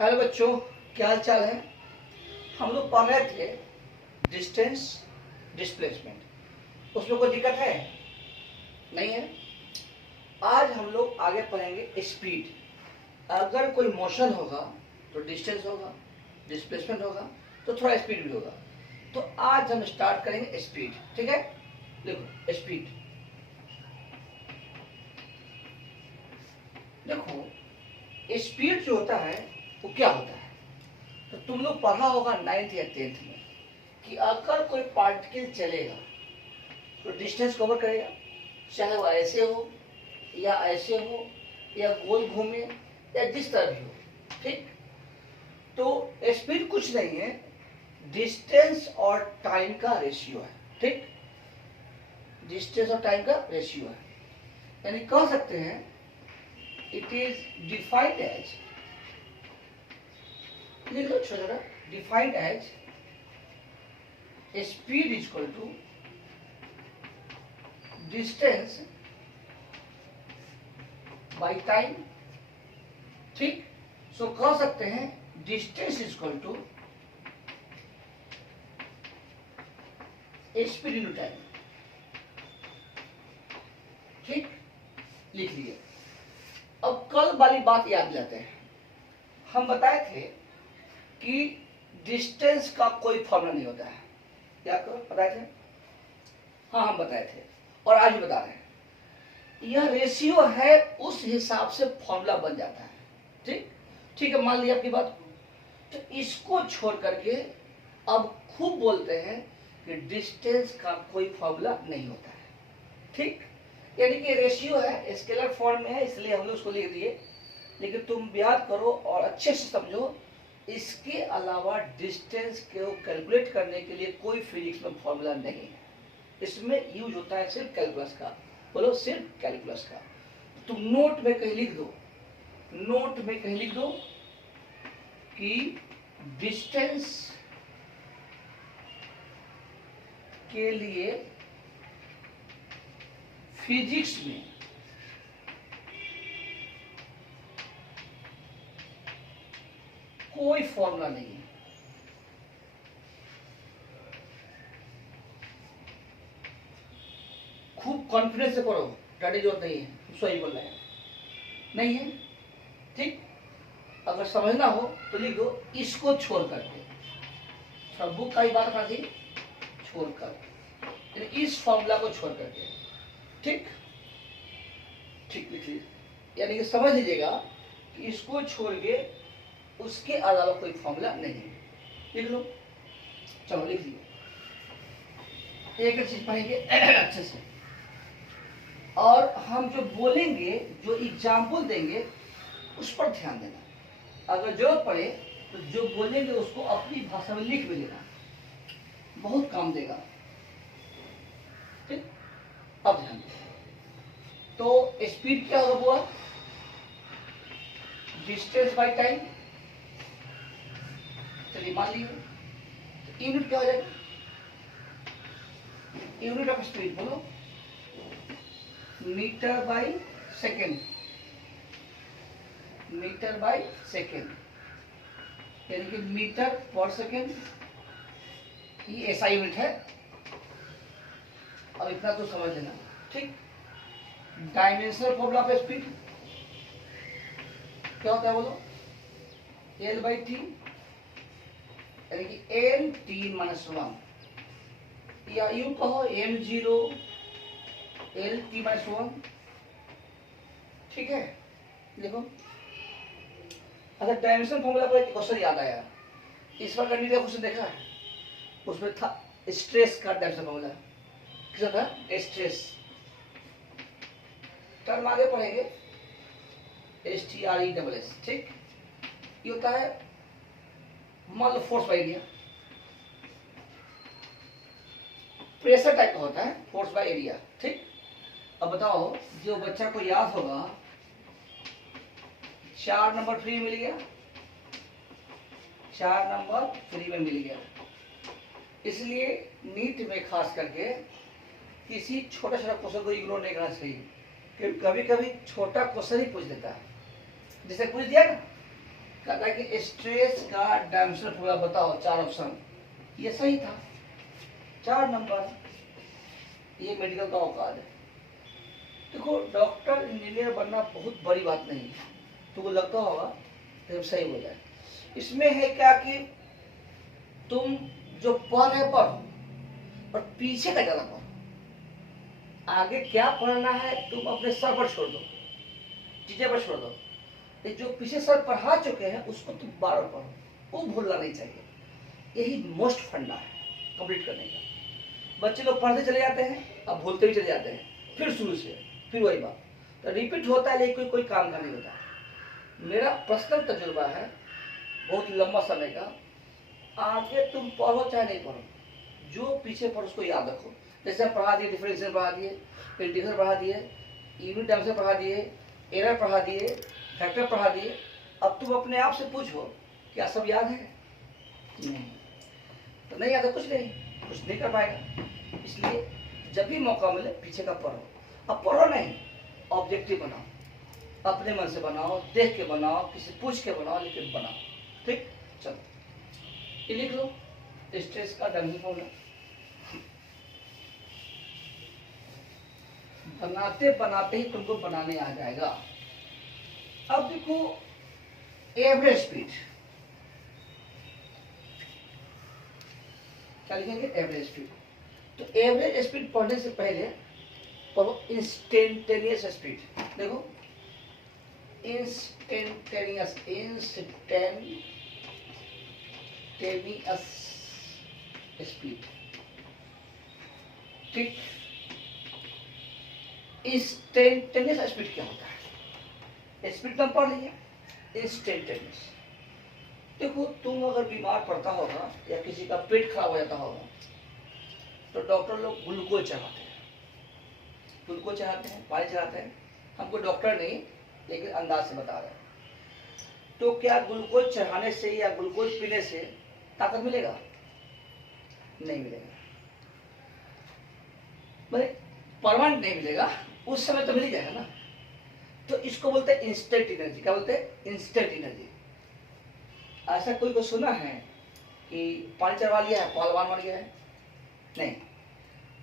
Hello बच्चों, क्या हाल चाल है। हम लोग पढ़ रहे थे डिस्टेंस डिस्प्लेसमेंट। उसमें कोई दिक्कत है? नहीं है। आज हम लोग आगे पढ़ेंगे स्पीड। अगर कोई मोशन होगा तो डिस्टेंस होगा, डिस्प्लेसमेंट होगा तो थोड़ा स्पीड भी होगा। तो आज हम स्टार्ट करेंगे स्पीड। ठीक है, देखो स्पीड। देखो स्पीड जो होता है वो क्या होता है, तो तुम लोग पढ़ा होगा 9th या 10th में कि अगर कोई पार्टिकल चलेगा तो डिस्टेंस कवर करेगा, चाहे वो ऐसे हो या ऐसे हो या गोल घूमे या जिस तरह भी हो। ठीक, तो स्पीड कुछ नहीं है, डिस्टेंस और टाइम का रेशियो है। ठीक, डिस्टेंस और टाइम का रेशियो है, यानी कह सकते हैं इट इज डिफाइंड एज, लिख लो छोटा, defined as speed is equal to distance by time. ठीक, सो कह सकते हैं distance is equal to speed into time. ठीक, लिख लिए। अब कल वाली बात याद दिलाते हैं। हम बताए थे कि डिस्टेंस का कोई फॉर्मूला नहीं होता है। क्या बताए थे? हाँ, हम बताए थे और आज भी बता रहे हैं। यह रेशियो है, उस हिसाब से फॉर्मूला बन जाता है। ठीक, ठीक है, मान लिया आपकी बात को। तो इसको छोड़ करके अब खूब बोलते हैं कि डिस्टेंस का कोई फॉर्मूला नहीं होता है। ठीक, यानी कि रेशियो है, स्केलर फॉर्म में है, इसलिए हमने उसको लिख दिए। लेकिन तुम याद करो और अच्छे से समझो, इसके अलावा डिस्टेंस को कैलकुलेट करने के लिए कोई फिजिक्स में फॉर्मूला नहीं है। इसमें यूज होता है सिर्फ कैलकुलस का। बोलो, सिर्फ कैलकुलस का। तुम नोट में कहीं लिख दो, नोट में कहीं लिख दो कि डिस्टेंस के लिए फिजिक्स में कोई फॉर्मूला नहीं है। खूब कॉन्फिडेंस से पढ़ो, डरने जरूरत नहीं है, सही बोल रहे हैं। नहीं है? ठीक, अगर समझना हो तो लिख दो इसको छोड़ करके, सब बुक का ही बात ना थी, छोड़कर, इस फॉर्मूला को छोड़ करके। ठीक, ठीक लिख लीजिए, यानी कि समझ लीजिएगा कि इसको छोड़ के उसके अलावा कोई फॉर्मूला नहीं है। लिख लो, चलो लिख लीजिए। एक चीज पढ़ेंगे अच्छे से, और हम जो बोलेंगे, जो एग्जाम्पल देंगे, उस पर ध्यान देना। अगर जरूरत पड़े तो जो बोलेंगे उसको अपनी भाषा में लिख भी लेना, बहुत काम देगा। ठीक, अब ध्यान दें। तो स्पीड क्या होगा बुआ? Distance by time. चलिए मान लीजिए, यूनिट क्या हो जाएगा? यूनिट ऑफ स्पीड बोलो, metre by second. Metre by second, यानी कि मीटर पर सेकेंड, ये ऐसा यूनिट है। अब इतना तो समझ लेना। ठीक, डायमेंशनल फॉर्मूला ऑफ स्पीड क्या होता है बोलो? एल बाई टी, यानी कि एल टी माइनस 1, या यूं कहो M zero L T minus 1। ठीक है, देखो अच्छा, डायमेंशनल फॉर्मूला पर एक क्वेश्चन याद आया। इस बार करने का क्वेश्चन देखा है, उसमें था स्ट्रेस का डायमेंशनल फॉर्मूला। किसका था? स्ट्रेस। टर्म आगे पढ़ेंगे, STRESS। ठीक, ये होता है, मान लो force by area, pressure type का होता है, फोर्स बाय एरिया। ठीक, अब बताओ, जो बच्चा को याद होगा 4 नंबर फ्री मिल गया, 4 नंबर फ्री में मिल गया। इसलिए नीट में खास करके किसी छोटा छोटा क्वेश्चन को इग्नोर नहीं करना चाहिए, क्योंकि कभी कभी छोटा क्वेश्चन ही पूछ लेता है। जैसे पूछ दिया ना कहता है कि स्ट्रेस का डायमेंशनल फॉर्मूला बताओ, 4 ऑप्शन। ये सही था, 4 नंबर। ये मेडिकल का औकात है। देखो, डॉक्टर इंजीनियर बनना बहुत बड़ी बात नहीं है, तुमको लगता होगा तो सही हो जाए। इसमें है क्या कि तुम जो पढ़ है पढ़ो, और पीछे का ज्यादा पढ़ो। आगे क्या पढ़ना है तुम अपने सर पर छोड़ दो, चीजें पर छोड़ दो। जो पीछे सर पढ़ा चुके हैं उसको तुम बार बार पढ़ो, वो भूलना नहीं चाहिए। यही मोस्ट फंडा है कंप्लीट करने का। बच्चे लोग पढ़ते चले जाते हैं, अब भूलते भी चले जाते हैं, फिर शुरू से फिर वही बात, तो रिपीट होता है, लेकिन कोई काम का नहीं होता। मेरा पर्सनल तजुर्बा है बहुत लंबा समय का। आगे तुम पढ़ो चाहे नहीं पढ़ो, जो पीछे पढ़ो उसको याद रखो। जैसे हम पढ़ा दिए, डिफरेंशियल पढ़ा दिए, इंटीग्रल पढ़ा दिए, यूनिट डायमेंशन पढ़ा दिए, एरर पढ़ा दिए, फैक्टर पढ़ा दिए। अब तुम अपने आप से पूछो क्या सब याद है? नहीं, तो नहीं याद है, कुछ नहीं कर पाएगा। इसलिए जब भी मौका मिले पीछे का पढ़ो। अब पढ़ो नहीं, ऑब्जेक्टिव बनाओ, अपने मन से बनाओ, देख के बनाओ, किसी पूछ के बनाओ, लेकिन बनाओ। ठीक, चलो ये लिख लो, स्ट्रेस का डायमेंशन फॉर्मूला। बनाते बनाते ही तुमको बनाने आ जाएगा। अब देखो, एवरेज स्पीड क्या लिखेंगे? Average speed. तो एवरेज स्पीड पढ़ने से पहले पढ़ो इंस्टेंटेनियस स्पीड। देखो, इंस्टेंटेनियस स्पीड। ठीक, इंस्टेंटेनियस स्पीड क्या होता है? स्पीड तो हम पढ़ लिया, इंस्टेंटेनियस। देखो, तुम अगर बीमार पड़ता होगा या किसी का पेट खराब हो जाता होगा तो डॉक्टर लोग ग्लूकोज चढ़ाते हैं, पानी चढ़ाते हैं। हमको डॉक्टर नहीं, लेकिन अंदाज से बता रहे हैं। तो क्या ग्लूकोज चढ़ाने से या ग्लूकोज पीने से ताकत मिलेगा? नहीं मिलेगा, परमानेंट नहीं मिलेगा, उस समय तो मिल ही जाएगा ना। तो इसको बोलते हैं इंस्टेंट एनर्जी। क्या बोलते हैं? Instant energy. ऐसा कोई को सुना है कि पानी चढ़वा लिया है पहलवान बन गया है? नहीं,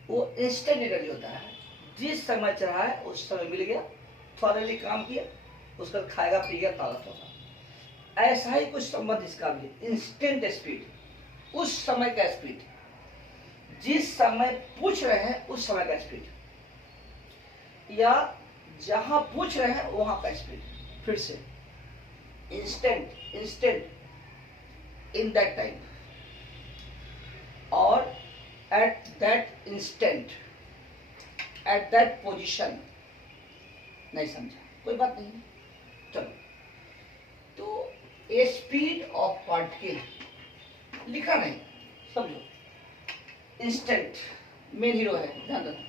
वो इंस्टेंट एनर्जी होता है। जिस समय चढ़ा है उस समय मिल गया, थोड़ी काम किया, उसका खाएगा पिएगा, ताकत होगा। ऐसा ही कुछ संबंध इसका भी, इंस्टेंट स्पीड, उस समय का स्पीड, जिस समय पूछ रहे हैं उस समय का स्पीड, या जहां पूछ रहे हैं वहां का स्पीड। फिर से, इंस्टेंट इन दैट टाइम, और at that instant, at that position. नहीं समझा? कोई बात नहीं, चलो। तो स्पीड ऑफ पार्टिकल लिखा नहीं, समझो। इंस्टेंट मेन हीरो है, ध्यान रखना।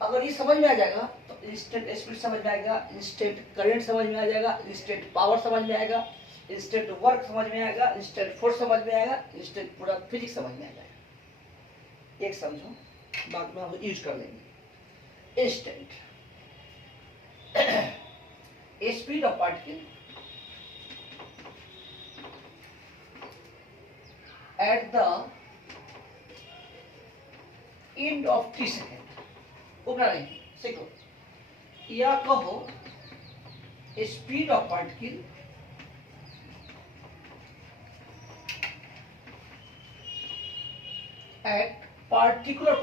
अगर ये समझ में आ जाएगा तो इंस्टेंट स्पीड समझ में आएगा, इंस्टेंट करंट समझ में आ जाएगा, इंस्टेंट पावर समझ में आएगा, इंस्टेंट वर्क समझ में आएगा, इंस्टेंट फोर्स समझ में आएगा, इंस्टेंट पूरा फिजिक्स समझ में आ जाएगा। एक समझो, बाद में हम यूज कर लेंगे। Instant speed of particle at the end of t second. उगना नहीं, सीखो। या कहो speed of particle at particular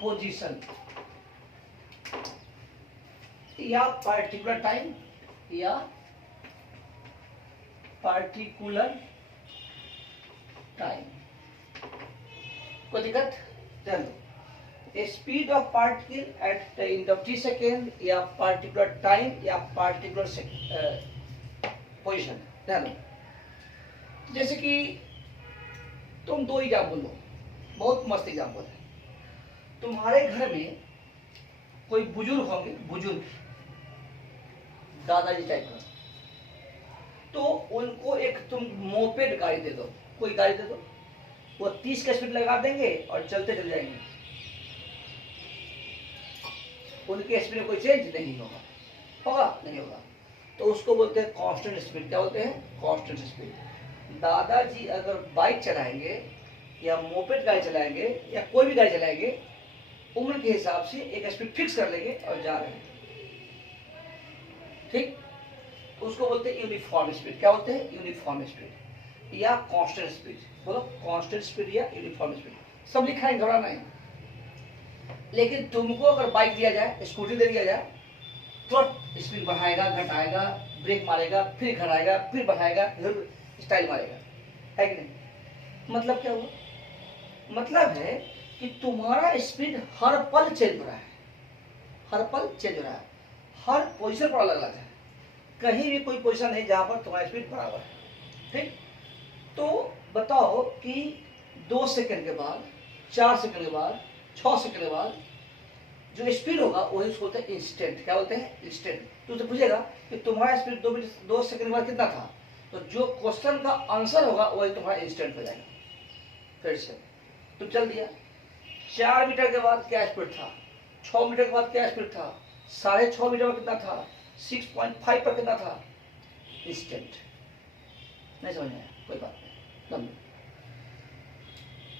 position, या पार्टिकुलर टाइम, या पार्टिकुलर टाइम। कोई दिक्कत? ध्यान दो, speed of particle at the end of t second, या पार्टिकुलर टाइम, या पार्टिकुलर पोजिशन। ध्यान दो, जैसे कि तुम दो एग्जाम्पल लो, बहुत मस्त एग्जाम्पल है। तुम्हारे घर में कोई बुजुर्ग होंगे, बुजुर्ग दादाजी टाइप का, तो उनको एक तुम मोपेड गाड़ी दे दो, कोई गाड़ी दे दो, वो 30 का स्पीड लगा देंगे और चलते चले जाएंगे। उनके स्पीड में कोई चेंज नहीं होगा, होगा नहीं होगा, तो उसको बोलते हैं कांस्टेंट स्पीड। क्या बोलते हैं? Constant speed. दादाजी अगर बाइक चलाएंगे या मोपेड गाड़ी चलाएंगे या कोई भी गाड़ी चलाएंगे, उम्र के हिसाब से एक स्पीड फिक्स कर लेंगे और जा रहे हैं, ठीक, तो उसको बोलते हैं यूनिफॉर्म स्पीड। क्या बोलते हैं? यूनिफॉर्म स्पीड या कांस्टेंट स्पीड। बोलो कांस्टेंट स्पीड या यूनिफॉर्म स्पीड, सब लिखा है, घबराना नहीं। लेकिन तुमको अगर बाइक दिया जाए, स्कूटी दे दिया जाए, तुरंत स्पीड बढ़ाएगा, घटाएगा, ब्रेक मारेगा, फिर घटाएगा, फिर बढ़ाएगा, फिर स्टाइल मारेगा, है कि नहीं? मतलब क्या हुआ? मतलब है कि तुम्हारा स्पीड हर पल चेंज हो रहा है, हर पल चेंज हो रहा है, हर पोजीशन पर अलग अलग है, कहीं भी कोई पोजीशन नहीं जहां पर तुम्हारा स्पीड बराबर है, ठीक। तो बताओ कि 2 सेकंड के बाद, 4 सेकंड के बाद, 6 सेकंड के बाद जो स्पीड होगा वही उसको बोलते हैं इंस्टेंट। क्या बोलते हैं? इंस्टेंट। तो तुझे पूछेगा कि तुम्हारा स्पीड 2 सेकंड के बाद कितना था, तो जो क्वेश्चन का आंसर होगा वही तुम्हारा इंस्टेंट हो जाएगा। फिर से तुम चल दिया, 4 मीटर के बाद क्या स्पीड था, 6 मीटर के बाद क्या स्पीड था, 6.5 मीटर पर कितना था, 6.5 पर कितना था, इंस्टेंट। नहीं समझ में आया? कोई बात नहीं।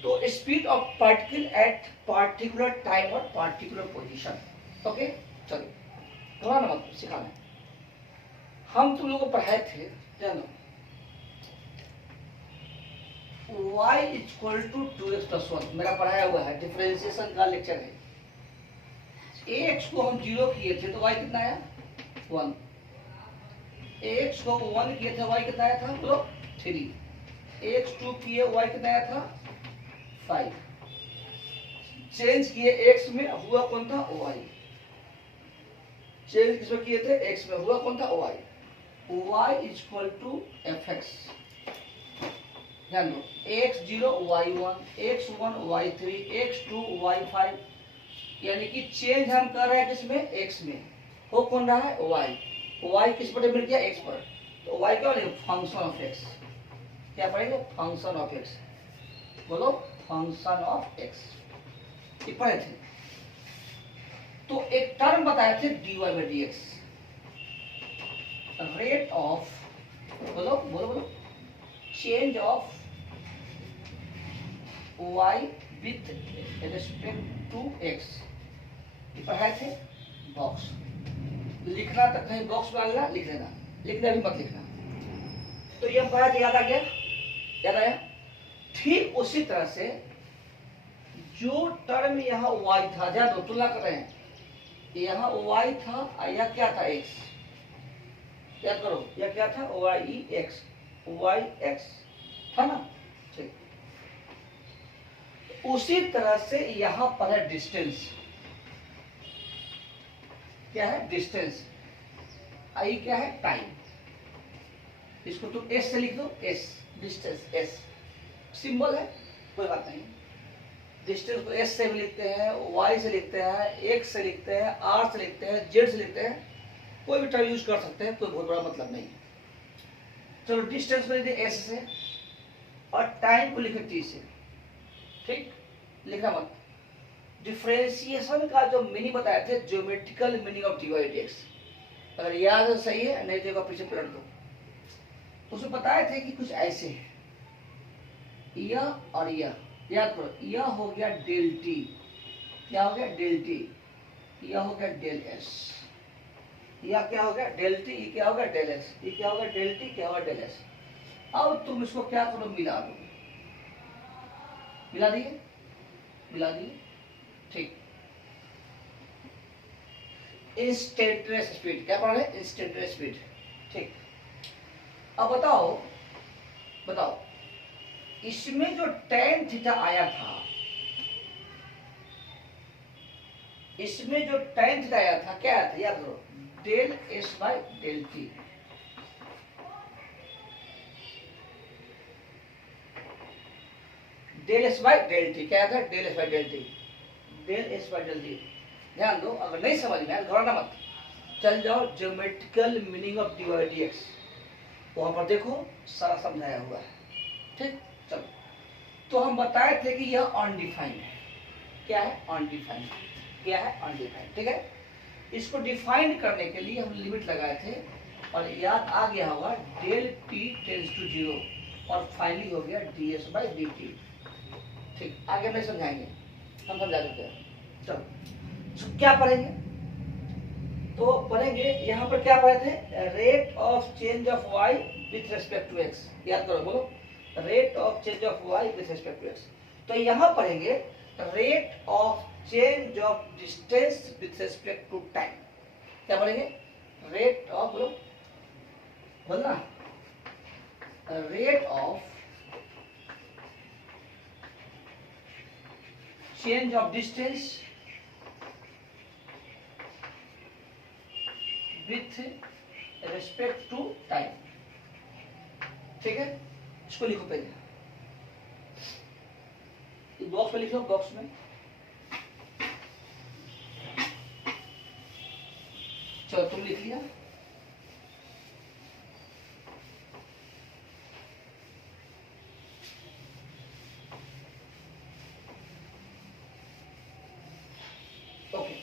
तो speed of particle at particular time और पार्टिकुलर पोजीशन। ओके, चलिए घबराना मत, सिखाना है। हम तुम लोगों को पढ़ाए थे, जानो y इक्वल टू 2x+1, मेरा पढ़ाया हुआ है, डिफरेंशिएशन का लेक्चर है। x को हम 0 किए थे तो y कितना आया? 1। x को 1 किए थे y कितना आया था? बोलो 3। x 2 किए y कितना आया था? 5। चेंज किए x में, हुआ कौन था? y। चेंज किसमें किए थे? x में, हुआ कौन था? y। y equal to fx। ध्यान दो, x0 y1, x1 y3, x2 y5, यानी कि चेंज हम कर रहे हैं किसमें? x में। हो कौन रहा है? y। y किस पर डिपेंड किया? x पर। तो y क्या बोलेंगे? Function of x। क्या पढ़ेंगे? Function of x। बोलो फंक्शन ऑफ x। ये पढ़े थे। तो एक टर्म बताए थे dy/dx, रेट ऑफ, बोलो बोलो बोलो, change of y with respect to x। ये पढ़ाए थे। बॉक्स लिखना तक कहीं बॉक्स में डालना, लिख लेना, लिखना भी मत लिखना। तो ये हम पढ़ा थे, याद आ गया? याद आया? ठीक उसी तरह से जो टर्म यहाँ y था, ध्यान दो, तुलना कर रहे हैं, यहाँ y था और यह क्या था? x। याद करो, यह क्या था? y x था ना, ठीक। उसी तरह से यहां पर है डिस्टेंस। क्या है? डिस्टेंस। आई क्या है? टाइम। इसको तुम एस से लिख दो, एस, डिस्टेंस एस सिंबल है, कोई बात नहीं। डिस्टेंस को एस से भी लिखते हैं, वाई से लिखते हैं, एक्स से लिखते हैं, आर से लिखते हैं, जेड से लिखते हैं, कोई भी टर्म यूज कर सकते हैं, कोई बहुत बड़ा मतलब नहीं है। चलो डिस्टेंस को लिख दिया एस से और टाइम को लिखे टी से, ठीक, लिखा मत। डिफरेंशिएशन का जो मीनिंग बताए थे, ज्योमेट्रिकल मीनिंग ऑफ dy/dx, अगर याद है सही है, नहीं देखो पीछे पलट दो। उसमें बताए थे कि कुछ ऐसे है, यह और यह, याद करो, यह हो गया डेल टी, क्या हो गया? डेल टी, यह हो गया डेल एस, यह क्या हो गया? डेल टी, ये क्या हो गया? डेल एस, ये क्या हो गया? डेल टी, क्या होगा? Del S. अब तुम इसको क्या करो? मिला दो, मिला दिए, मिला दिए, ठीक। इंस्टेंटेनियस स्पीड, क्या पढ़ रहे हैं? इंस्टेंटेनियस स्पीड, ठीक। अब बताओ, बताओ इसमें जो tan थीटा आया था, इसमें जो tan थीटा आया था, क्या आया था? याद करो, del S by del T. Del S by del T क्या था? Del S by del T, del S by del T. ध्यान दो, अगर नहीं समझ में आया घबराना मत, चल जाओ ज्योमेट्रिकल मीनिंग ऑफ dy/dx, वहां पर देखो सारा समझाया हुआ है, ठीक। चलो, तो हम बताए थे कि यह अनडिफाइंड है। क्या है? अनडिफाइंड। क्या है? अनडिफाइंड, ठीक है। इसको डिफाइन करने के लिए हम लिमिट लगाए थे और याद आ गया होगा डेल टी टेंस टू 0 और फाइनली हो गया ds बाई डी टी। ठीक, आगे नहीं समझाएंगे, हम समझा देते हैं। चलो क्या पढ़ेंगे, तो पढ़ेंगे यहाँ पर क्या पढ़े थे, rate of change of y with respect to x। याद करो, बोलो rate of change of y with respect to x। तो यहाँ पढ़ेंगे rate of change of distance with respect to time. क्या पढ़ेंगे, रेट ऑफ, बोलो बोलना, rate of change of distance with respect to time. ठीक है, इसको लिखो पहले, बॉक्स में लिखो, बॉक्स में। चलो तुम लिख लिया, ओके।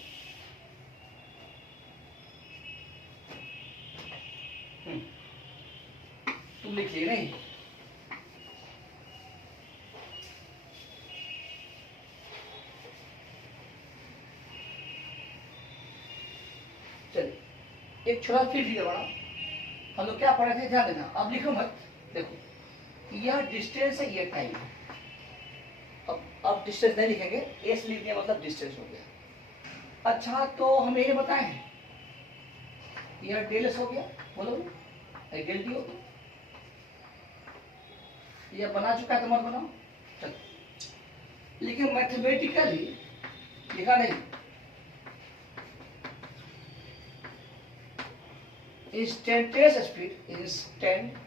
तुम लिख लिए नहीं, चलिए एक छोटा फिर भी बड़ा, हम लोग क्या पढ़े थे, ध्यान देना, अब लिखो मत, देखो यह डिस्टेंस है, ये टाइम है। अब डिस्टेंस नहीं लिखेंगे, एस लिख दिया मतलब डिस्टेंस हो गया। अच्छा तो हम ये बताए हैं, यह डेल एस हो गया, बोलो डेल टी हो गया, यह बना चुका है तो मत बनाओ। चलो, लेकिन मैथमेटिकली लिखा नहीं, instantaneous speed, instant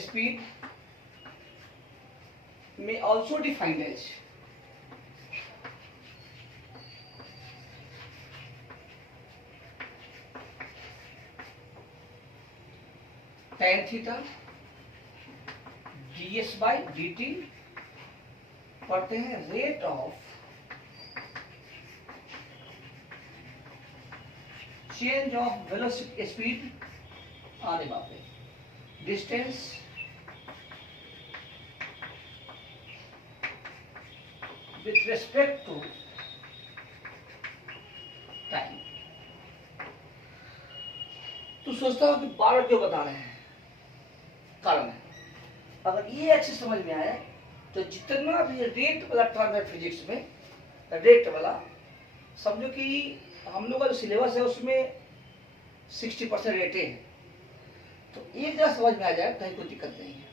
speed may also defined as tan theta ds by dt, पढ़ते हैं rate of change of velocity speed, अरे बाप रे, distance with respect to time. तो सोचता हूं कि बार बार क्यों बता रहे हैं, कारण है, अगर ये अच्छे समझ में आए तो जितना भी रेट वाला टर्म है फिजिक्स में, रेट वाला, समझो कि हम लोग का जो सिलेबस है उसमें 60% रेटे है, तो एक जगह समझ में आ जाए, कहीं कोई दिक्कत नहीं है,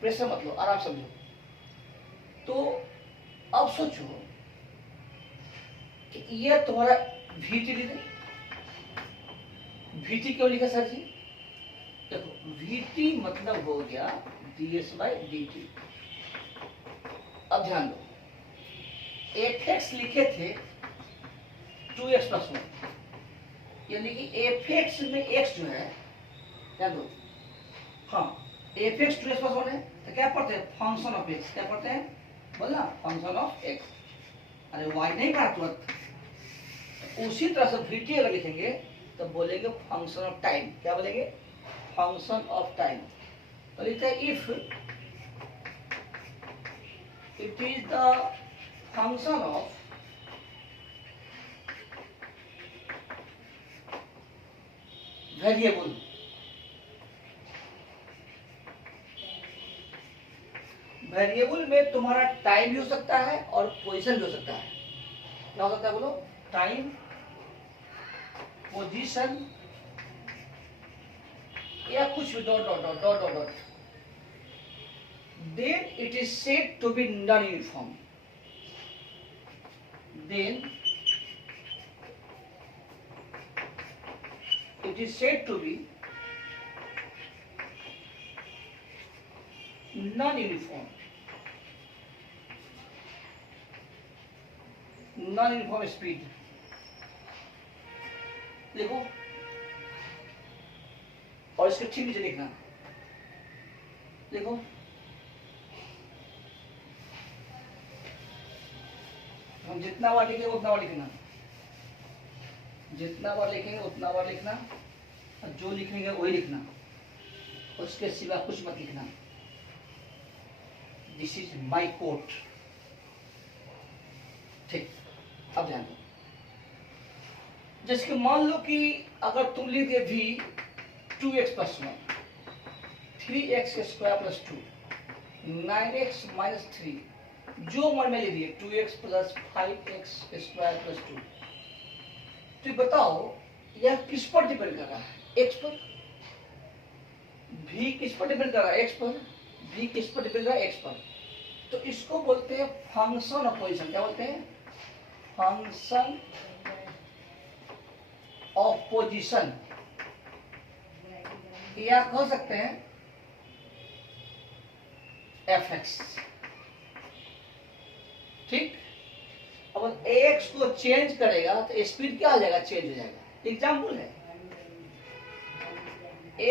प्रेशर मत लो, आराम समझो। तो अब सोचो कि ये तुम्हारा VT दे, VT क्यों लिखा सर जी, देखो VT मतलब हो गया ds बाई dt। अब ध्यान दो, fx लिखे थे 2x प्लस 1, यानी कि fx में x जो है, ध्यान दो, हाँ fx 2x प्लस 1 है, तो क्या पढ़ते हैं, फंक्शन ऑफ x, क्या पढ़ते हैं, बोलना फंक्शन ऑफ x, अरे y नहीं पढ़ा तुरंत। उसी तरह से VT अगर लिखेंगे तो बोलेंगे फंक्शन ऑफ टाइम, क्या बोलेंगे, फंक्शन ऑफ टाइम। तो लिखते हैं if it is the function of variable, variable में तुम्हारा टाइम भी हो सकता है और पोजीशन भी हो सकता है। क्या हो सकता है, बोलो, टाइम, पोजीशन या कुछ भी, dot dot dot dot dot dot, then it is said to be non uniform, then it is said to be non uniform, non uniform speed. देखो, और इसके ठीक नीचे लिखना, देखो हम जितना बार लिखेंगे उतना बार लिखना, जितना बार लिखेंगे उतना बार लिखना, और जो लिखेंगे वही लिखना, उसके सिवा कुछ मत लिखना। This is my quote. ठीक, अब ध्यान दो। जैसे कि मान लो कि अगर तुम लिख दे भी 2x + 1, 3x² + 2, 9x - 3, जो मन में ले लिए 2x + 5x² + 2। तो बताओ यह किस पर डिपेंड कर रहा है? x पर। v किस पर डिपेंड कर रहा है? x पर। v किस पर डिपेंड कर रहा है? x पर। तो इसको बोलते हैं फंक्शन ऑफ पोजीशन। क्या बोलते हैं? फंक्शन ऑफ पोजीशन, या कह सकते हैं fx। ठीक, अब ax को चेंज करेगा तो स्पीड क्या हो जाएगा? चेंज हो जाएगा। एग्जाम्पल है,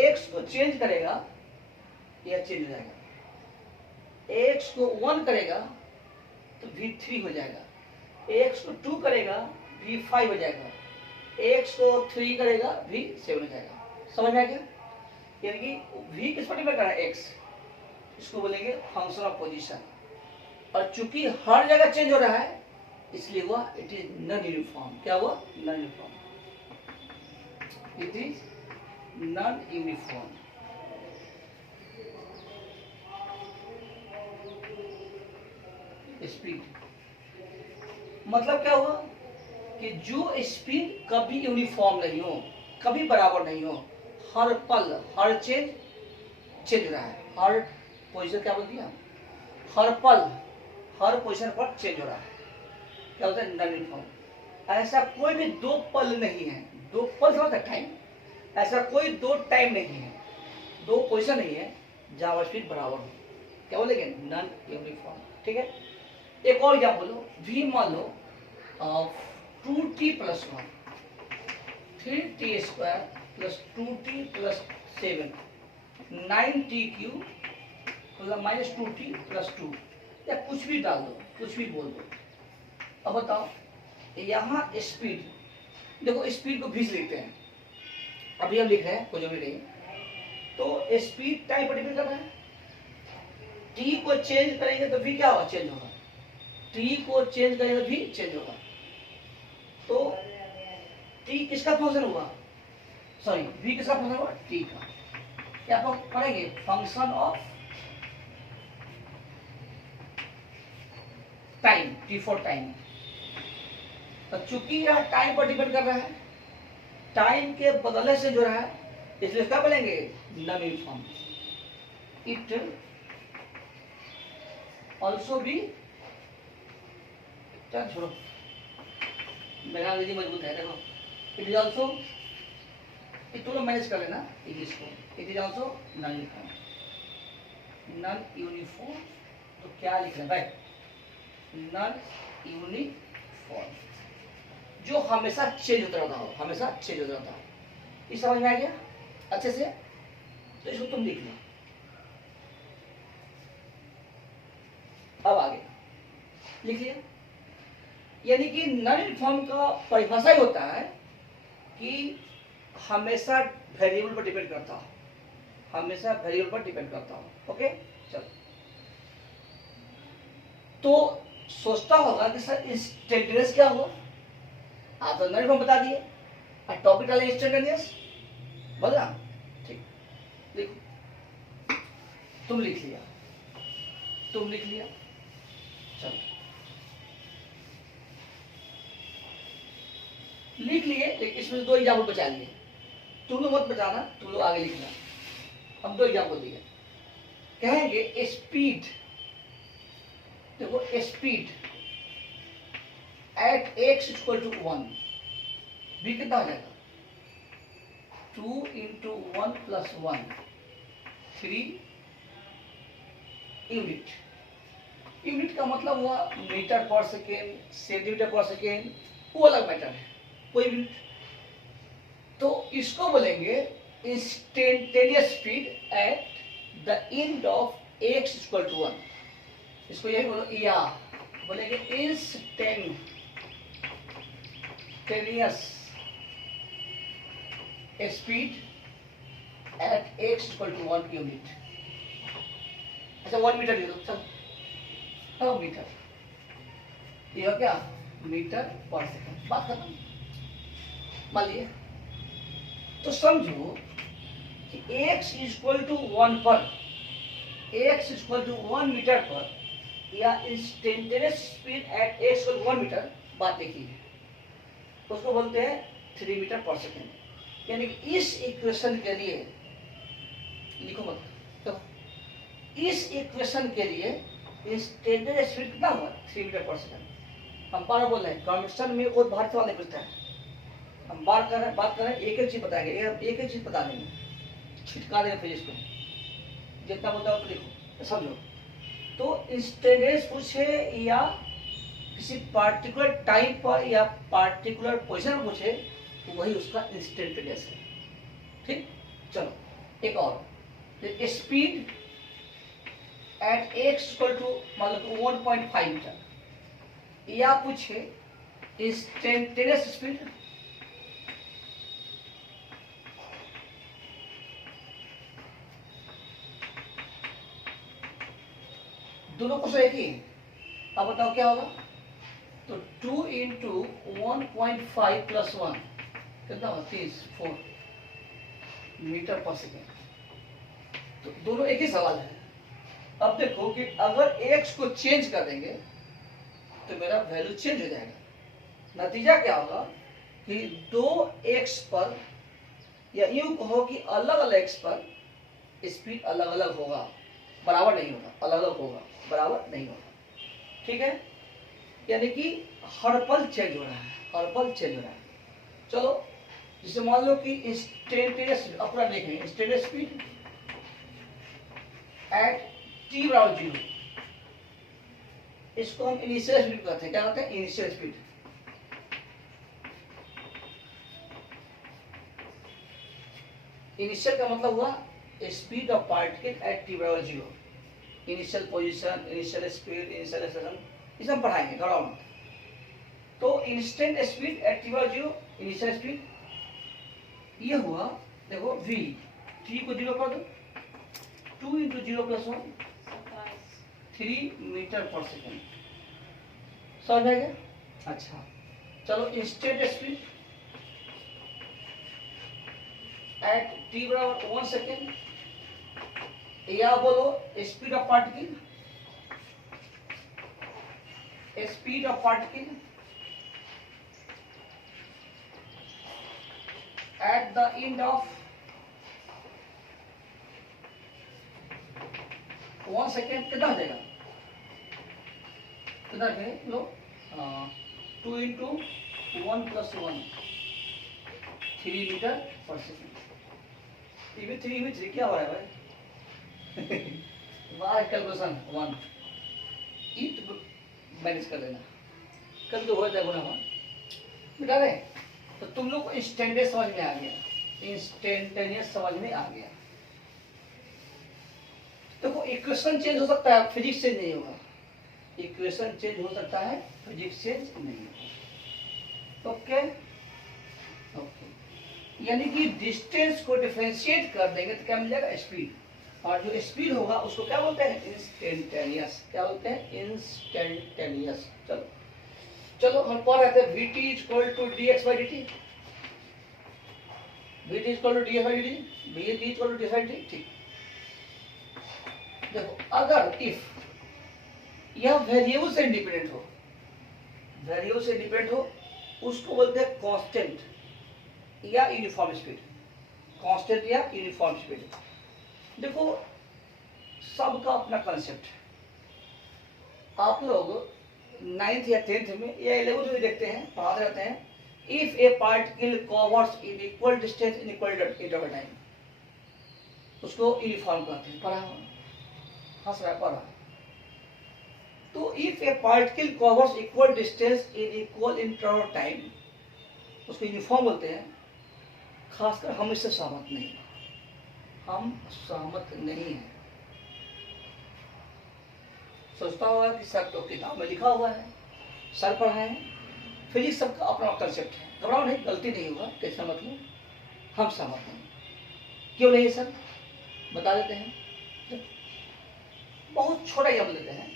x को चेंज करेगा या चेंज हो जाएगा, x को 1 करेगा तो v3 हो जाएगा, x को 2 करेगा v5 हो जाएगा, x को 3 करेगा v7 हो जाएगा। समझ में आ गया? यानी कि v किस पर डिपेंड कर रहा है? x। इसको बोलेंगे फंक्शन ऑफ पोजीशन। और चूंकि हर जगह चेंज हो रहा है इसलिए हुआ इट इज नॉन यूनिफॉर्म। क्या हुआ? Non uniform. It is non uniform. Speed मतलब क्या हुआ कि जो स्पीड कभी यूनिफॉर्म नहीं हो, कभी बराबर नहीं हो, हर पल हर चेंज हो रहा है। हर पोजीशन, क्या बोल दिया? हर पल हर पोजीशन पर चेंज हो रहा है, क्या होता है? Non uniform. ऐसा कोई भी दो पल नहीं है, दो पल समझता टाइम, ऐसा कोई दो टाइम नहीं है, दो पोजीशन नहीं है जहां स्पीड बराबर हो। क्या बोलेंगे? Non uniform. ठीक है, एक और एग्जाम्पल लो। v मान लो 2t + 1, 3t² + 2t + 7, 9t³ मतलब -2t + 2, या कुछ भी डाल दो, कुछ भी बोल दो। अब बताओ यहाँ स्पीड, देखो स्पीड को 20 लिखते हैं, अभी हम लिख रहे हैं, कुछ भी नहीं। तो स्पीड टाइम पर डिपेंड कर रहा है। t को चेंज करेंगे तो v क्या होगा? चेंज होगा। t को चेंज करेंगे तो v चेंज होगा। तो t किसका फंक्शन हुआ? सॉरी, v किसका फंक्शन हुआ? t का। क्या हम पढ़ेंगे? Function of time, t for time. तो चूंकि यह टाइम पर डिपेंड कर रहा है, टाइम के बदलने से जो रहा है, इसलिए क्या बोलेंगे? Non uniform. इट ऑल्सो भी, चल छोड़ो, मेरा अंग्रेजी मजबूत है। देखो, इट इज ऑल्सो, तुम लोग मैनेज कर लेना इंग्लिश को। It is also non uniform. Non uniform तो क्या लिख रहे हैं भाई? नॉन यूनिफॉर्म, जो हमेशा चेंज होता रहता हो, हमेशा चेंज होता रहता हो। ये समझ में आ गया अच्छे से? तो इसको तुम लिख लो। अब आगे लिख लिया। यानी कि नॉन यूनिफॉर्म का परिभाषा ही होता है कि हमेशा वेरिएबल पर डिपेंड करता हो, हमेशा वेरिएबल पर डिपेंड करता हो। ओके, चलो। तो सोचता होगा कि सर इंस्टेंटेनियस क्या हुआ? आप तो नॉन यूनिफॉर्म बता दिए, और टॉपिक डाले इंस्टेंटेनियस, बोला? ठीक, देखो तुम लिख लिया, तुम लिख लिया, चलो लिख लिए। लेकिन इसमें 2 एग्जाम्पल बचा लिए, तुम लोग मत बचाना, तुम लोग आगे लिखना। हम 2 एग्जाम्पल दिए। कहेंगे स्पीड, देखो स्पीड एट x = 1, v कितना हो जाएगा? 2 × 1 + 1, 3 यूनिट। यूनिट का मतलब हुआ मीटर पर सेकेंड, सेंटीमीटर पर सेकेंड, वो अलग मैटर है, कोई भी। तो इसको बोलेंगे instantaneous speed at the end of x = 1। इसको यही बोलो, या बोलेंगे instantaneous speed at x equal to 1 unit. अच्छा 1 मीटर ले लो, चल मीटर, ये हो क्या मीटर पर सेकंड, बात खत्म। मान लिए तो समझो कि x इक्वल टू 1 पर, x इक्वल टू 1 मीटर पर या instantaneous speed at x equal 1 metre, बात देखिए उसको बोलते हैं 3 मीटर पर सेकंड। यानी कि इस इक्वेशन के लिए लिखो मत तो इस इक्वेशन के लिए इंस्टेंटेनियस स्पीड कितना हुआ 3 मीटर पर सेकंड। हम बार बोल रहे हैं कॉम्पिटिशन में कोई बाहर सवाल नहीं पूछता है, हम बात कर रहे हैं एक एक चीज बताएंगे, एक एक चीज बता देंगे, छिटका देंगे फिजिक्स को, जितना बोलता है तो लिखो समझो। तो इंस्टेंटेनियस पूछे या किसी पार्टिकुलर टाइम पर या पार्टिकुलर पोजीशन पर पूछे तो वही उसका इंस्टेंटेनियस है। ठीक, चलो एक और, speed at x equal to मतलब 1.5 मीटर या पूछे इंस्टेंटेनियस स्पीड दोनों को एक ही है। अब बताओ क्या होगा, तो 2 इंटू 1.5 प्लस 1 कितना होगा 4 मीटर पर सेकेंड। तो दोनों एक ही सवाल है। अब देखो कि अगर x को चेंज कर देंगे तो मेरा वैल्यू चेंज हो जाएगा। नतीजा क्या होगा कि 2x पर या यूं कहो कि अलग अलग x पर स्पीड अलग अलग होगा, बराबर नहीं होगा, अलग अलग होगा, बराबर नहीं होगा। ठीक है, यानी कि हर पल चेंज हो रहा है, हर पल चेंज हो रहा है। चलो जैसे मान लो कि इंस्टेंटेनियस अपना देखें, इंस्टेंटेनियस स्पीड एट t बराबर 0, इसको हम इनिशियल स्पीड कहते हैं। क्या कहते हैं इनिशियल स्पीड। इनिशियल का मतलब हुआ speed of particle at t बराबर 0, initial position, initial speed, initial acceleration, इसे हम पढ़ाएंगे घबराओ मत। तो इंस्टेंट स्पीड एट t बराबर 0, इनिशियल स्पीड ये हुआ, देखो v, t को 0 कर दो, 2 इंटू 0 प्लस 1 3 मीटर पर सेकेंड। समझ आ गया? अच्छा चलो इंस्टेंट स्पीड एट t बराबर 1 सेकेंड या बोलो speed of particle, speed of particle at the end of 1 second कितना हो जाएगा, कितना लो 2 इंटू 1 प्लस 1 3 मीटर पर सेकेंड। ये 3 क्या हो रहा है भाई वाह कैलकुलेशन 1 ईट मैनेज कर लेना, कल तो हो जाए गुना मिटा रहे। तो तुम लोग को इंस्टेंटेनियस समझ में आ गया, इंस्टेंटेनियस समझ में आ गया। देखो इक्वेशन चेंज हो सकता है, फिजिक्स चेंज नहीं होगा। इक्वेशन चेंज हो सकता है, फिजिक्स चेंज नहीं होगा। ओके ओके, यानी कि डिस्टेंस को डिफरेंशिएट कर देंगे तो क्या मिल जाएगा स्पीड, और जो स्पीड होगा उसको क्या बोलते हैं इंस्टेंटेनियस। क्या बोलते हैं इंस्टेंटेनियस। चलो चलो हम पढ़ रहे थे vt equal to dx by dt, vt equal to dx by dt, vt equal to dx by dt। ठीक, देखो अगर इफ यह वेरिएबल से इंडिपेंडेंट हो, वेरिएबल से इंडिपेंडेंट हो, उसको बोलते हैं कांस्टेंट या यूनिफॉर्म स्पीड, कांस्टेंट या यूनिफॉर्म स्पीड। देखो सबका अपना कंसेप्ट, आप लोग 9th या 10th में या 11th में देखते हैं, पढ़ाते रहते हैं, if A particle covers in equal distance in equal interval time, उसको यूनिफॉर्म कहते हैं। पढ़ा हंस रहा है, पढ़ा। तो if A particle covers equal distance in equal interval time, उसको यूनिफॉर्म बोलते हैं। खासकर हम इससे सहमत नहीं, हम सहमत नहीं हैं। सोचता होगा कि सर तो किताब में लिखा हुआ है, सर पढ़ाए हैं, फिजिक्स सबका अपना कंसेप्ट है, घबराओ नहीं, गलती नहीं होगा, कैसा मतलब हम सहमत नहीं। क्यों नहीं सर, बता देते हैं। बहुत छोटा एग्जाम्पल लेते हैं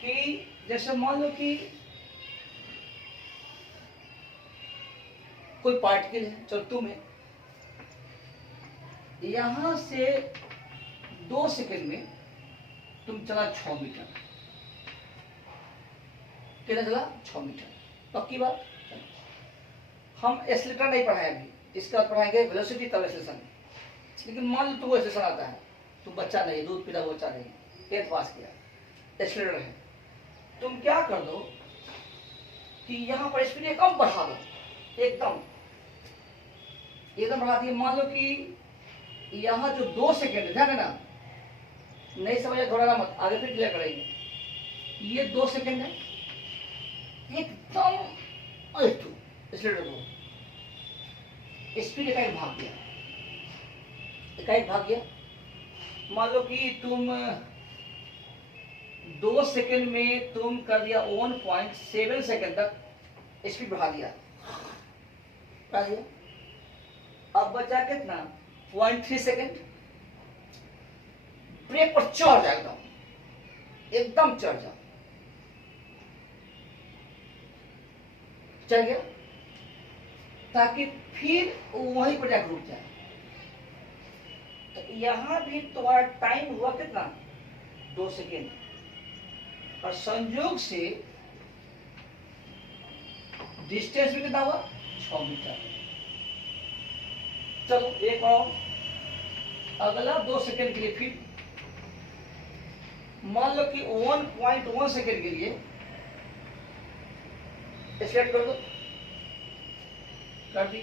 कि जैसे मान लो कि कोई पार्टिकल है, चलो तुम है, यहां से 2 सेकंड में तुम चला 6 मीटर, कितना चला 6 मीटर, पक्की बात। हम एक्सीलरेटर नहीं पढ़ाए अभी, इसके बाद पढ़ाएंगे वेलोसिटी तब एक्सेलरेशन। लेकिन मान लो तुमको एक्सेलरेशन आता है, तुम बच्चा नहीं, दूध पीता बच्चा नहीं, 10th पास किया, एक्सीलरेटर है, तुम क्या कर दो कि यहाँ पर स्पीड कम बढ़ा दो, एकदम बढ़ा दिए। मान लो कि यहाँ जो 2 सेकेंड है, ध्यान देना, नहीं समझे घबराना मत, आगे फिर क्लियर करेंगे। ये 2 सेकेंड है, एकदम एक्सीलरेटर को स्पीड एकाएक भाग गया, एकाएक भाग गया। मान लो कि तुम 2 सेकेंड में तुम कर दिया 1.7 सेकेंड तक स्पीड बढ़ा दिया, अब बचा कितना 0.3 सेकेंड, ब्रेक पर चढ़ जाए, एकदम चढ़ जाओ, चढ़ गया, ताकि फिर वहीं पर जाकर रुक जाए। तो यहां भी तुम्हारा टाइम हुआ कितना 2 सेकेंड, और संयोग से डिस्टेंस भी कितना हुआ 6 मीटर। चलो एक और, अगला 2 सेकेंड के लिए फिर मान लो कि 1.1 सेकेंड के लिए स्टार्ट कर दो, कर दिए,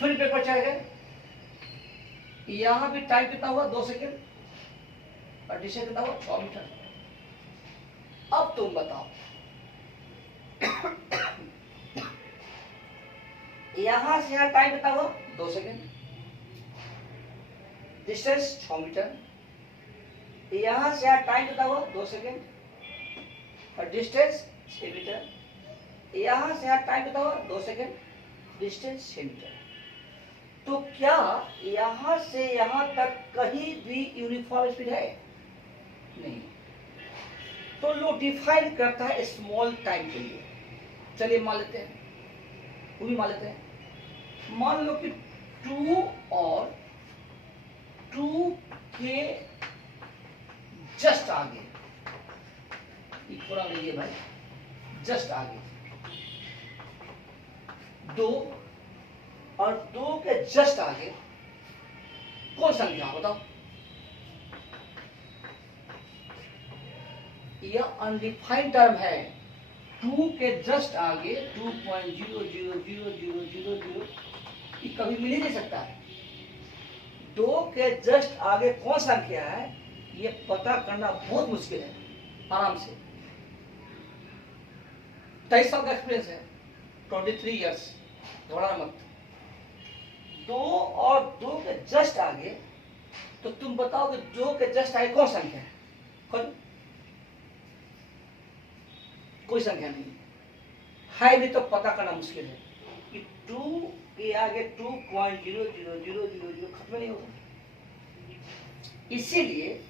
फिर पेपर चढ़ गए, यहां भी टाइम कितना हुआ 2 सेकेंड, और डिस्टेंस कितना हुआ 6 मीटर। अब तुम बताओ यहां से यहां टाइम कितना हुआ 2 सेकेंड, डिस्टेंस 6 मीटर, यहां से यहां टाइम कितना हुआ 2 सेकेंड, और डिस्टेंस 6 मीटर, यहां से यहां टाइम कितना हुआ 2 सेकेंड, डिस्टेंस 6 मीटर। तो क्या यहां से यहां तक कहीं भी यूनिफॉर्म स्पीड है? नहीं। तो लो डिफाइन करता है स्मॉल टाइम के लिए। चलिए मान लेते हैं, वो भी मान लेते हैं, मान लो कि 2 और 2 के जस्ट आगे, पूरा लीजिए भाई, जस्ट आगे 2 और 2 के जस्ट आगे कौन संख्या बताओ? यह अनडिफाइंड टर्म है। 2 के जस्ट आगे 2.00000, ये कभी मिल ही नहीं सकता है। 2 के जस्ट आगे कौन संख्या है ये पता करना बहुत मुश्किल है, आराम से। 23 साल का एक्सपीरियंस है, 23 इयर्स, घबराना मत। 2 और 2 के जस्ट आगे, तो तुम बताओ कि 2 के जस्ट आगे कौन संख्या है? कोई संख्या नहीं है, भी तो पता करना मुश्किल है कि 2 के आगे 2.00000 खत्म नहीं होगा। इसीलिए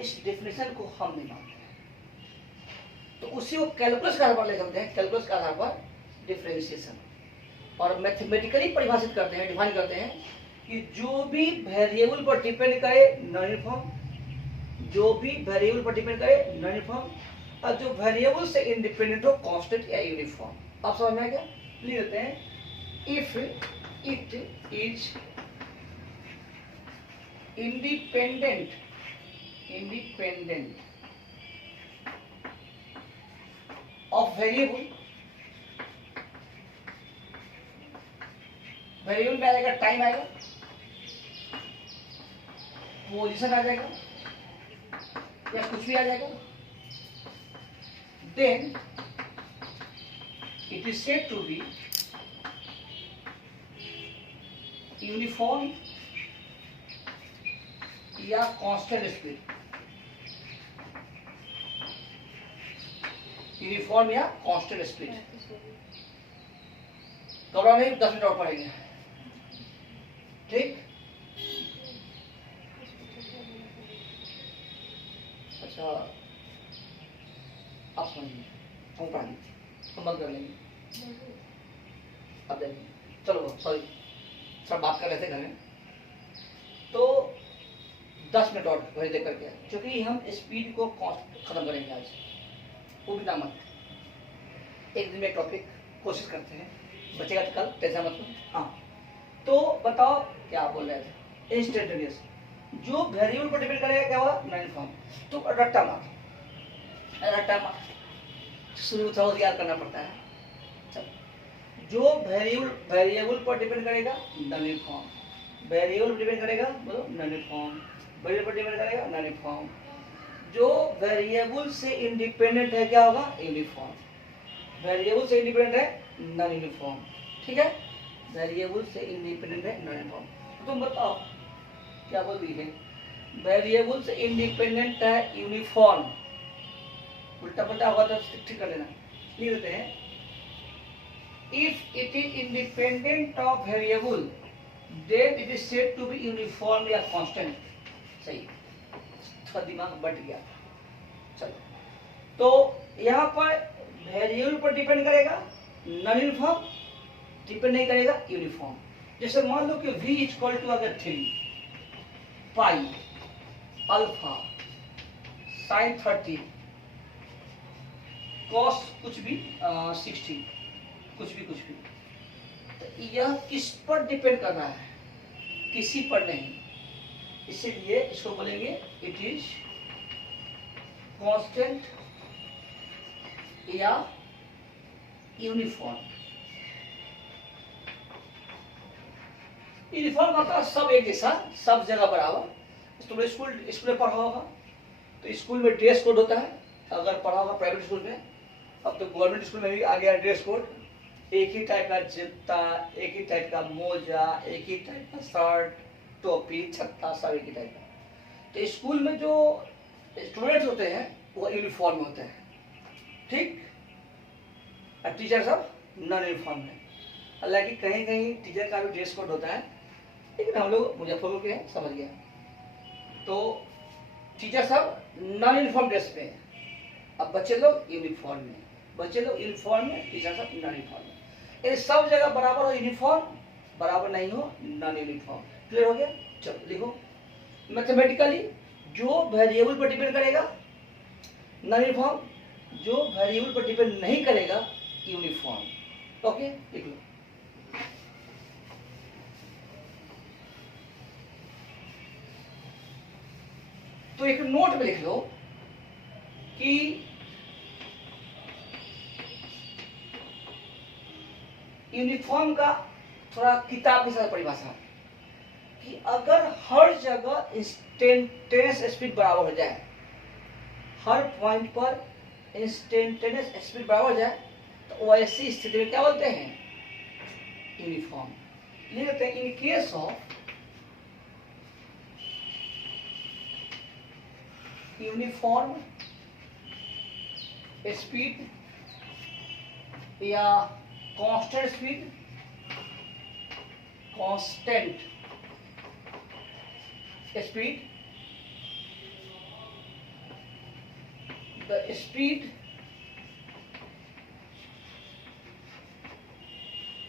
इस डेफिनेशन को हम नहीं मानते हैं, तो उसी को कैलकुलस के आधार पर ले चलते हैं, कैलकुलस के आधार पर डिफरेंशिएशन, और मैथमेटिकली परिभाषित करते हैं, डिफाइन करते हैं कि जो भी वेरिएबल पर डिपेंड करे नॉन यूनिफॉर्म, जो भी वेरिएबल पर डिपेंड करे नॉन यूनिफॉर्म, और जो वेरिएबल से इंडिपेंडेंट हो कांस्टेंट या यूनिफॉर्म। आप समझ में आ गया? लिख देते हैं, if it is independent of variable में आ जाएगा, टाइम आएगा, पोजीशन आ जाएगा, या कुछ भी आ जाएगा, then it is said to be uniform या कांस्टेंट स्पीड। यूनिफॉर्म या कांस्टेंट स्पीड। घबराओ नहीं, 10 मिनट और पढ़ेंगे, ठीक। अच्छा आप समझिए, हम पढ़ेंगे, हम बंद कर लेंगे। अब देखिए, चलो सॉरी सर बात कर रहे थे घर में, तो 10 मिनट और वही देख करके, क्योंकि हम स्पीड को खत्म करेंगे आज, वो भी ना मत। एक दिन में टॉपिक कोशिश करते हैं, बचेगा तो कल, टेंशन मत लो। हाँ तो बताओ क्या बोल रहे थे, इंस्टेंटेनियस जो वेरिएबल पर डिपेंड करेगा क्या होगा, नॉन यूनिफॉर्म। तो रट्टा मार शुरू थोड़ा याद करना पड़ता है। चलो, जो वेरिएबल पर डिपेंड करेगा नॉन यूनिफॉर्म, वेरिएबल पर डिपेंड करेगा बोलो नॉन यूनिफॉर्म, वेरिएबल पर डिपेंड करेगा नॉन यूनिफॉर्म, जो वेरिएबल से इंडिपेंडेंट है क्या होगा, यूनिफॉर्म, वेरिएबल से इंडिपेंडेंट है नॉन यूनिफॉर्म, ठीक है, वेरिएबल से इंडिपेंडेंट है नॉन यूनिफॉर्म। तो तुम बताओ क्या बोल रही है, वेरिएबल से इंडिपेंडेंट है यूनिफॉर्म, उल्टा पल्टा होगा तो ठीक कर लेना, लिख देते हैं, if it is independent of variable then it is said to be uniform या कांस्टेंट। सही, थोड़ा दिमाग बट गया। चलो, तो यहाँ पर वेरिएबल पर डिपेंड करेगा नॉन यूनिफॉर्म, डिपेंड नहीं करेगा यूनिफॉर्म। जैसे मान लो कि v इक्वल टू अगर 3 पाई अल्फा साइन 30 कॉस कुछ भी 60 कुछ भी, तो यह किस पर डिपेंड कर रहा है, किसी पर नहीं, इसीलिए इसको बोलेंगे इट इज कांस्टेंट या यूनिफॉर्म। यूनिफॉर्म मतलब सब एक जैसा, सब जगह बराबर। तुमने स्कूल में पढ़ा होगा, तो स्कूल में ड्रेस कोड होता है, अगर पढ़ा होगा प्राइवेट स्कूल में, अब तो गवर्नमेंट स्कूल में भी आ गया ड्रेस कोड, एक ही टाइप का जूता, एक ही टाइप का मोजा, एक ही टाइप का शर्ट, टोपी, छत्ता, सब एक ही टाइप का। तो स्कूल में जो स्टूडेंट्स होते हैं वो यूनिफॉर्म में होते हैं, ठीक, और टीचर सब नॉन यूनिफॉर्म में। हालांकि कहीं कहीं टीचर का भी ड्रेस कोड होता है, लेकिन हम लोग मुजफ्फरपुर के हैं, समझ गया। तो टीचर सब नॉन यूनिफॉर्म ड्रेस में, अब बच्चे लोग यूनिफॉर्म में, बच्चे लोग यूनिफॉर्म में, टीचर सब नॉन यूनिफॉर्म में। ये सब जगह बराबर हो यूनिफॉर्म, बराबर नहीं हो नॉन यूनिफॉर्म। क्लियर हो गया? चलो लिखो, मैथमेटिकली जो वेरिएबल पर डिपेंड करेगा नॉन यूनिफॉर्म, जो वेरिएबल पर डिपेंड नहीं करेगा यूनिफॉर्म। ओके, लिख लो। तो एक नोट में लिख लो कि यूनिफॉर्म का थोड़ा किताब के साथ परिभाषा, कि अगर हर जगह इंस्टेंटेनियस स्पीड बराबर हो जाए, हर पॉइंट पर इंस्टेंटेनियस स्पीड बराबर हो जाए, तो ऐसी स्थिति में क्या बोलते हैं, यूनिफॉर्म। लिख देते हैं, in case of uniform speed या constant speed, constant speed, the speed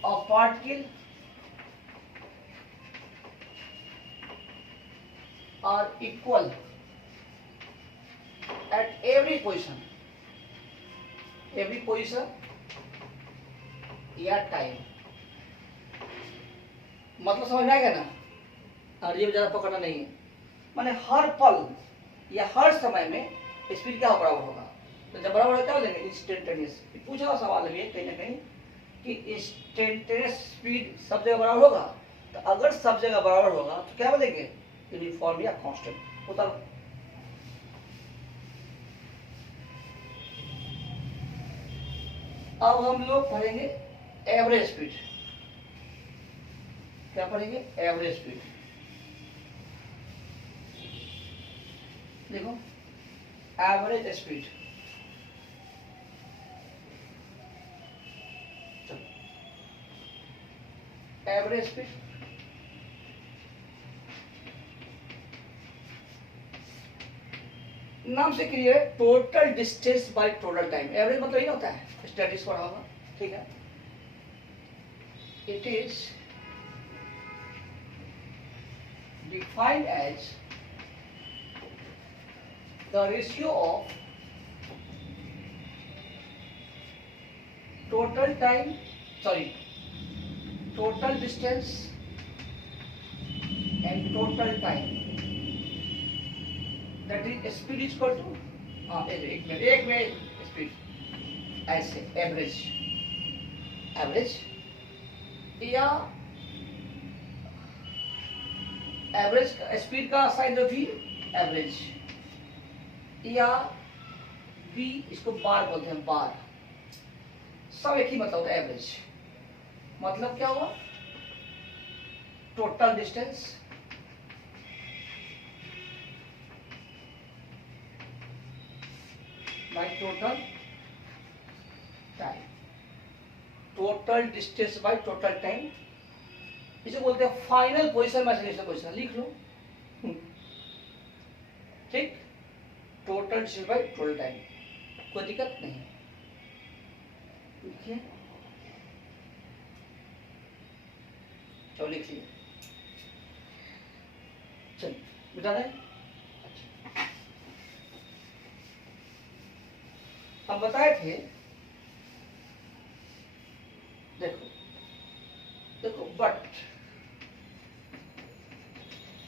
of particle are equal at every position या टाइम। मतलब समझ में आएगा ना, और ये ज्यादा पकड़ना नहीं है, माने हर पल या हर समय में स्पीड क्या बराबर होगा, तो जब बराबर होता है इंस्टेंटेनियस। पूछा सवाल है कहीं ना कहीं कि इंस्टेंटेनियस स्पीड सब जगह बराबर होगा, तो अगर सब जगह बराबर होगा तो क्या बोलेंगे, यूनिफॉर्म या कांस्टेंट। उतारो। अब हम लोग पढ़ेंगे एवरेज स्पीड। क्या पढ़ेंगे, एवरेज स्पीड। देखो, एवरेज स्पीड एवरेज स्पीड, नाम से क्लियर है, total distance by total time. Average मतलब ये होता है, स्टडीज पढ़ा होगा, ठीक है। It is defined as the ratio of total time, sorry, total distance and total time, that is speed is equal to, एक में स्पीड, ऐसे एवरेज, एवरेज या एवरेज स्पीड का साइन जो भी एवरेज, या बी, इसको बार बोलते हैं, बार, सब एक ही मतलब होता है। एवरेज मतलब क्या हुआ, total distance by total time, total distance by total time, इसे बोलते हैं final position by initial position, लिख लो, ठीक। Total distance by total time, कोई दिक्कत नहीं, लिखिए, चलो लिख लिया, चलिए मिटा दें। हम बताए थे, देखो देखो, but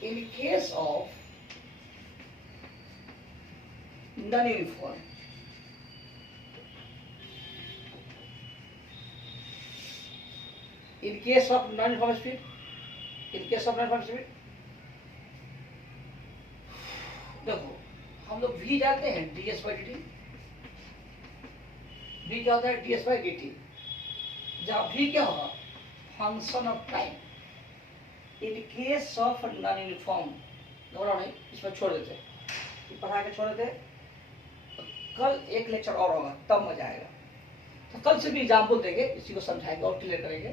in case of non uniform, in case of non uniform speed, in case of non uniform speed, देखो हम लोग भी जानते हैं ds बाई dt, भी क्या होता है, ds बाई dt, जहां भी क्या होगा, function of time. In case of non uniform, घबराओ नहीं, इसमें छोड़ देते हैं, पढ़ा के छोड़ देते हैं, कल एक लेक्चर और होगा तब मजा आएगा, तो कल से भी एग्जाम्पल देंगे, इसी को समझाएंगे और क्लियर करेंगे।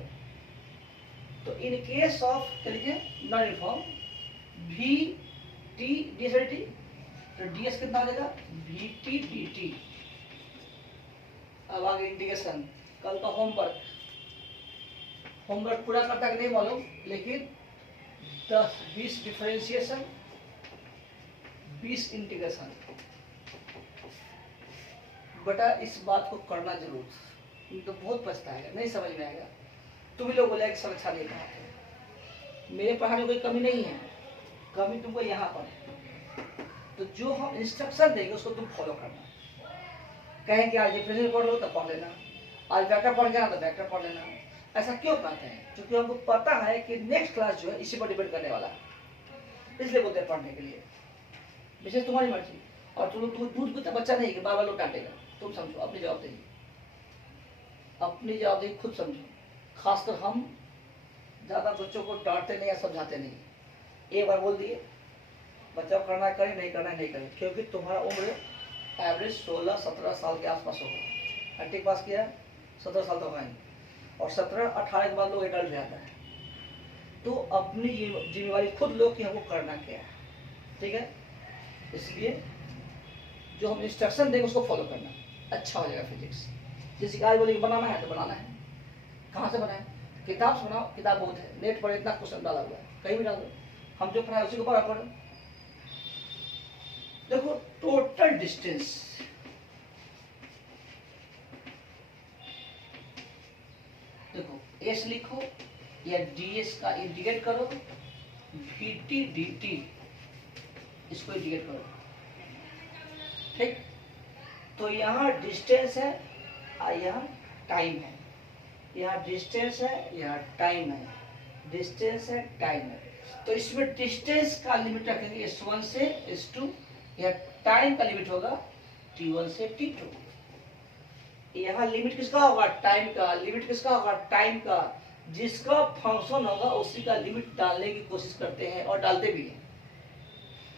तो इन केस ऑफ चलिए नॉन यूनिफॉर्म, भी टी ds बाई dt, तो ds कितना आ जाएगा, vt dt। अब आगे इंटीग्रेशन, कल का होमवर्क, होमवर्क पूरा करता है कि नहीं मालूम, लेकिन 10-20 डिफरेंशिएशन, 20 इंटीग्रेशन, बेटा इस बात को करना जरूर, तो बहुत पछताएगा, नहीं समझ में आएगा, तुम लोग बोले कि सर अच्छा नहीं पढ़ाते, मेरे पढ़ाने में कोई कमी नहीं है, कमी तुमको यहाँ पर है। तो जो हम इंस्ट्रक्शन देंगे उसको तुम फॉलो करना, कहें कि आज डिफरेंशियल पढ़ लो तो पढ़ लेना, आज वेक्टर पढ़ गया तो वेक्टर पढ़ लेना। ऐसा क्यों कहते हैं, क्योंकि हमको पता है कि नेक्स्ट क्लास जो है इसी पर डिपेंड करने वाला है, इसलिए बोलते हैं पढ़ने के लिए, विशेष तुम्हारी मर्जी। और तुम दूध पीता बच्चा नहीं कि बाबा लोग डांटेगा, तुम समझो अपनी जवाबदेही, अपनी जवाबदेही खुद समझो। खासकर हम ज़्यादा बच्चों को डांटते नहीं या समझाते नहीं, एक बार बोल दिए बच्चा करना करे, नहीं करना नहीं करे, क्योंकि तुम्हारा उम्र एवरेज 16-17 साल के आसपास होगा, मैट्रिक पास किया 17 साल तो होगा नहीं, और 17-18 के बाद लोग एडल्ट हो जाता है। तो अपनी जिम्मेवारी खुद लो कि हमको करना क्या है, ठीक है। इसलिए जो हम इंस्ट्रक्शन देंगे उसको फॉलो करना, अच्छा हो जाएगा फिजिक्स। जैसे कि आज बोले बनाना है तो बनाना है, कहाँ से बनाए, किताब से बनाओ, किताब बहुत है, नेट पर इतना क्वेश्चन डाला हुआ है, कहीं भी डाल दो, हम जो पढ़ाए उसी को पढ़ा करो। देखो टोटल डिस्टेंस, देखो एस लिखो या ds का इंटीग्रेट करो, vt dt, इसको इंटीग्रेट करो, ठीक। तो यहाँ डिस्टेंस है और यहाँ टाइम है, यहाँ डिस्टेंस है, यहाँ टाइम है, डिस्टेंस है, टाइम है। तो इसमें डिस्टेंस का लिमिट रखेंगे s1 से s2, या टाइम का लिमिट होगा t1 से t2। यहाँ लिमिट किसका होगा, टाइम का, लिमिट किसका होगा, टाइम का, जिसका फंक्शन होगा उसी का लिमिट डालने की कोशिश करते हैं और डालते भी हैं,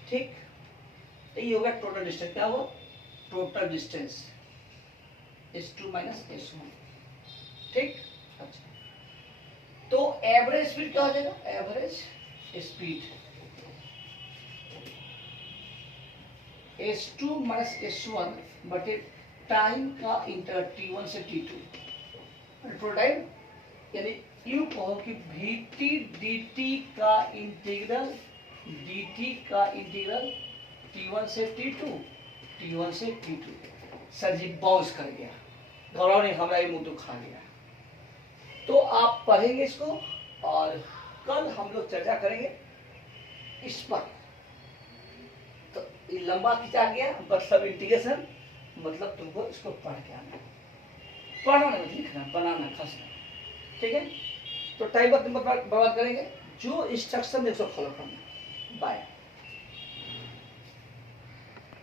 ठीक। तो ये होगा टोटल डिस्टेंस, क्या हो, total distance s2 minus s1, ठीक। अच्छा तो एवरेज स्पीड क्या हो जाएगा, average speed S2 minus S1 बटे टाइम का इंटर T1 से T2 टाइम, यानी यू कहो कि Vt dt का इंटीग्रल T1 से T2 सर जी बाउंस कर गया, गौरव ने हमारा ये मुंह तो खा लिया। तो आप पढ़ेंगे इसको और कल हम लोग चर्चा करेंगे इस पर। तो ये लंबा खिंचा गया, मतलब इंटीग्रेशन, मतलब तुमको इसको पढ़ के आना, पढ़ना नहीं लिखना, बनाना खसना, ठीक है। तो टाइम वक्त बर्बाद करेंगे, जो इंस्ट्रक्शन है उसको फॉलो करना। बाय।